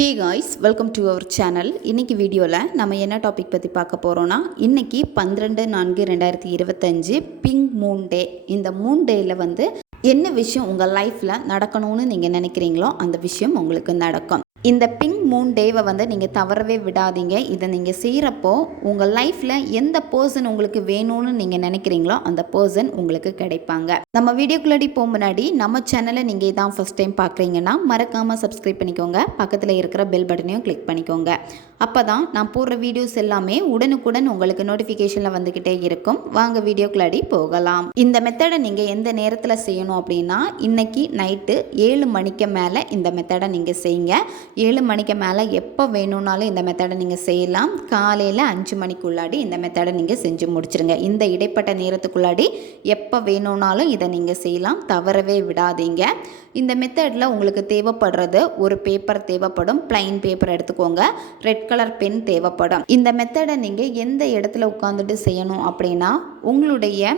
Hey guys welcome to our channel இன்றைக்கி வீடியோவில் நம்ம என்ன டாபிக் பற்றி பார்க்க போகிறோன்னா இன்றைக்கி பன்னிரெண்டு நான்கு ரெண்டாயிரத்தி இருபத்தஞ்சு பிங்க் மூன் டே இந்த மூன் டேயில் வந்து என்ன விஷயம் உங்கள் லைஃப்பில் நடக்கணும்னு நீங்கள் நினைக்கிறீங்களோ அந்த விஷயம் உங்களுக்கு நடக்கும். இந்த பிங்க் மூன் டேவை வந்து நீங்கள் தவறவே விடாதீங்க. இதை நீங்கள் செய்கிறப்போ உங்கள் லைஃப்பில் எந்த பர்சன் உங்களுக்கு வேணும்னு நீங்கள் நினைக்கிறீங்களோ அந்த பர்சன் உங்களுக்கு கிடைப்பாங்க. நம்ம வீடியோக்குள்ளடி போக முன்னாடி நம்ம சேனலை நீங்கள் இதான் ஃபஸ்ட் டைம் பார்க்குறீங்கன்னா மறக்காமல் சப்ஸ்கிரைப் பண்ணிக்கோங்க. பக்கத்தில் இருக்கிற பெல் பட்டனையும் கிளிக் பண்ணிக்கோங்க. அப்போ தான் நான் போடுற வீடியோஸ் எல்லாமே உடனுக்குடன் உங்களுக்கு நோட்டிஃபிகேஷனில் வந்துக்கிட்டே இருக்கும். வாங்க வீடியோக்குள்ளடி போகலாம். இந்த மெத்தடை நீங்கள் எந்த நேரத்தில் செய்யணும் அப்படின்னா இன்றைக்கி நைட்டு ஏழு மணிக்கு மேலே இந்த மெத்தடை நீங்கள் செய்யுங்க. ஏழு மணிக்கு மேலே எப்போ வேணும்னாலும் இந்த மெத்தடை நீங்கள் செய்யலாம். காலையில் அஞ்சு மணிக்குள்ளாடி இந்த மெத்தடை நீங்கள் செஞ்சு முடிச்சிருங்க. இந்த இடைப்பட்ட நேரத்துக்குள்ளாடி எப்போ வேணும்னாலும் இதை நீங்கள் செய்யலாம். தவறவே விடாதீங்க. இந்த மெத்தடில் உங்களுக்கு தேவைப்படுறது ஒரு பேப்பர் தேவைப்படும். பிளைன் பேப்பர் எடுத்துக்கோங்க. ரெட் கலர் பென் தேவைப்படும். இந்த மெத்தடை நீங்கள் எந்த இடத்துல உட்காந்துட்டு செய்யணும் அப்படின்னா உங்களுடைய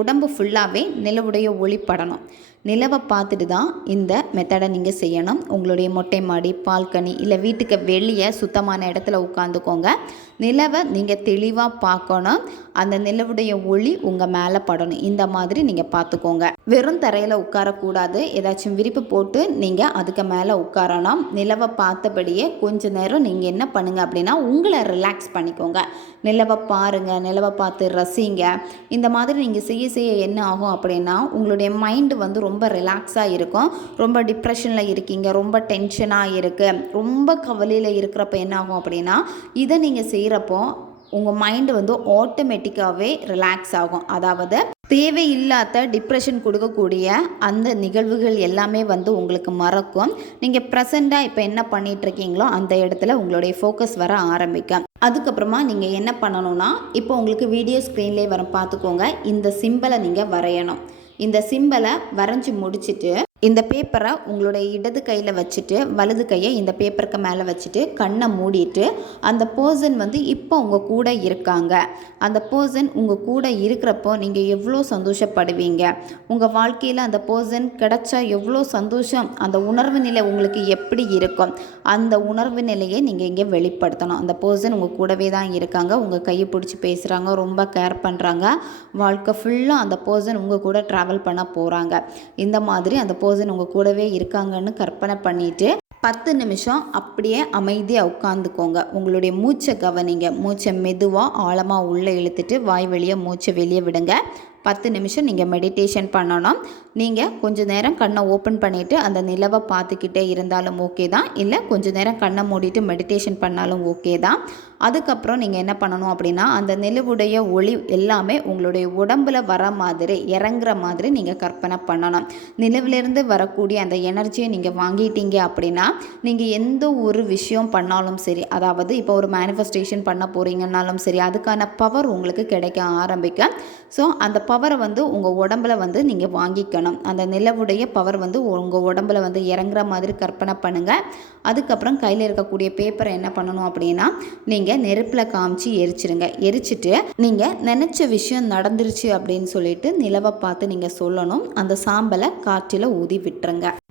உடம்பு ஃபுல்லாகவே நிலவுடைய ஒளி படணும். நிலவை பார்த்துட்டு தான் இந்த மெத்தடை நீங்கள் செய்யணும். உங்களுடைய மொட்டை மாடி பால்கனி இல்லை வீட்டுக்கு வெளியே சுத்தமான இடத்துல உட்காந்துக்கோங்க. நிலவை நீங்கள் தெளிவாக பார்க்கணும். அந்த நிலவுடைய ஒளி உங்கள் மேலே படணும். இந்த மாதிரி நீங்கள் பார்த்துக்கோங்க. வெறும் தரையில் உட்காரக்கூடாது. ஏதாச்சும் விரிப்பு போட்டு நீங்கள் அதுக்கு மேலே உட்காரணும். நிலவை பார்த்தபடியே கொஞ்ச நேரம் நீங்கள் என்ன பண்ணுங்க அப்படின்னா உங்களை ரிலாக்ஸ் பண்ணிக்கோங்க. நிலவை பாருங்கள் நிலவை பார்த்து ரசிங்க. இந்த மாதிரி நீங்கள் செய்ய செய்ய என்ன ஆகும் அப்படின்னா உங்களுடைய மைண்டு வந்து ரொம்ப ரொம்ப ரிலாக்ஸாக இருக்கும். ரொம்ப டிப்ரெஷனில் இருக்கீங்க. ரொம்ப டென்ஷனாக இருக்குது ரொம்ப கவலையில் இருக்கிறப்ப என்னாகும் அப்படின்னா இதை நீங்கள் செய்கிறப்போ உங்கள் மைண்டு வந்து ஆட்டோமேட்டிக்காகவே ரிலாக்ஸ் ஆகும். அதாவது தேவையில்லாத டிப்ரெஷன் கொடுக்கக்கூடிய அந்த நிகழ்வுகள் எல்லாமே வந்து உங்களுக்கு மறக்கும். நீங்கள் ப்ரெசண்ட்டாக இப்போ என்ன பண்ணிகிட்ருக்கீங்களோ அந்த இடத்துல உங்களுடைய ஃபோக்கஸ் வர ஆரம்பிக்கும். அதுக்கப்புறமா நீங்கள் என்ன பண்ணணும்னா இப்போ உங்களுக்கு வீடியோ ஸ்க்ரீன்லேயே வர பார்த்துக்கோங்க. இந்த சிம்பிளை நீங்கள் வரையணும். இந்த சிம்பிளை வரைஞ்சி முடிச்சுட்டு இந்த பேப்பரை உங்களுடைய இடது கையில் வச்சுட்டு வலது கையை இந்த பேப்பருக்கு மேலே வச்சுட்டு கண்ணை மூடிட்டு அந்த பர்சன் வந்து இப்போ உங்கள் கூட இருக்காங்க. அந்த பர்சன் உங்கள் கூட இருக்கிறப்போ நீங்கள் எவ்வளோ சந்தோஷப்படுவீங்க? உங்கள் வாழ்க்கையில் அந்த பர்சன் கிடச்சா எவ்வளோ சந்தோஷம்? அந்த உணர்வு நிலை உங்களுக்கு எப்படி இருக்கும்? அந்த உணர்வு நிலையை நீங்கள் இங்கே வெளிப்படுத்தணும். அந்த பர்சன் உங்கள் கூடவே தான் இருக்காங்க. உங்கள் கையை பிடிச்சி பேசுகிறாங்க ரொம்ப கேர் பண்ணுறாங்க வாழ்க்கை ஃபுல்லாக அந்த பர்சன் உங்கள் கூட ட்ராவல் பண்ண போகிறாங்க இந்த மாதிரி அந்த பர்சன் உங்கள் கூடவே இருக்காங்கன்னு கற்பனை பண்ணிவிட்டு பத்து நிமிஷம் அப்படியே அமைதியாக உட்காந்துக்கோங்க உங்களுடைய மூச்சை கவனிங்க. மூச்சை மெதுவாக ஆழமாக உள்ளே இழுத்துட்டு வாய் வெளியே மூச்சை வெளியே விடுங்க. பத்து நிமிஷம் நீங்கள் மெடிடேஷன் பண்ணணும். நீங்கள் கொஞ்ச நேரம் கண்ணை ஓப்பன் பண்ணிவிட்டு அந்த நிலவை பார்த்துக்கிட்டே இருந்தாலும் ஓகே தான். இல்லை கொஞ்ச நேரம் கண்ணை மூடிட்டு மெடிடேஷன் பண்ணாலும் ஓகே தான். அதுக்கப்புறம் நீங்கள் என்ன பண்ணணும் அப்படின்னா அந்த நிலவுடைய ஒளி எல்லாமே உங்களுடைய உடம்புல வர மாதிரி இறங்குற மாதிரி நீங்கள் கற்பனை பண்ணணும். நிலவிலிருந்து வரக்கூடிய அந்த எனர்ஜியை நீங்கள் வாங்கிட்டீங்க அப்படின்னா நீங்கள் எந்த ஒரு விஷயம் பண்ணாலும் சரி அதாவது இப்போ ஒரு மேனிஃபெஸ்டேஷன் பண்ண போகிறீங்கன்னாலும் சரி அதுக்கான பவர் உங்களுக்கு கிடைக்க ஆரம்பிக்கும். ஸோ அந்த பவரை வந்து உங்கள் உடம்புல வந்து நீங்கள் வாங்கிக்கணும். அந்த நிலவுடைய பவர் வந்து உங்கள் உடம்புல வந்து இறங்குற மாதிரி கற்பனை பண்ணுங்கள் அதுக்கப்புறம் கையில் இருக்கக்கூடிய பேப்பரை என்ன பண்ணணும் அப்படின்னா நீங்கள் நெருப்பில் காமிச்சு எரிச்சிடுங்க எரிச்சிட்டு நீங்கள் நினச்ச விஷயம் நடந்துருச்சு அப்படின்னு சொல்லிட்டு நிலவை பார்த்து நீங்கள் சொல்லணும். அந்த சாம்பலை காற்றில் ஊதி விட்டுருங்க.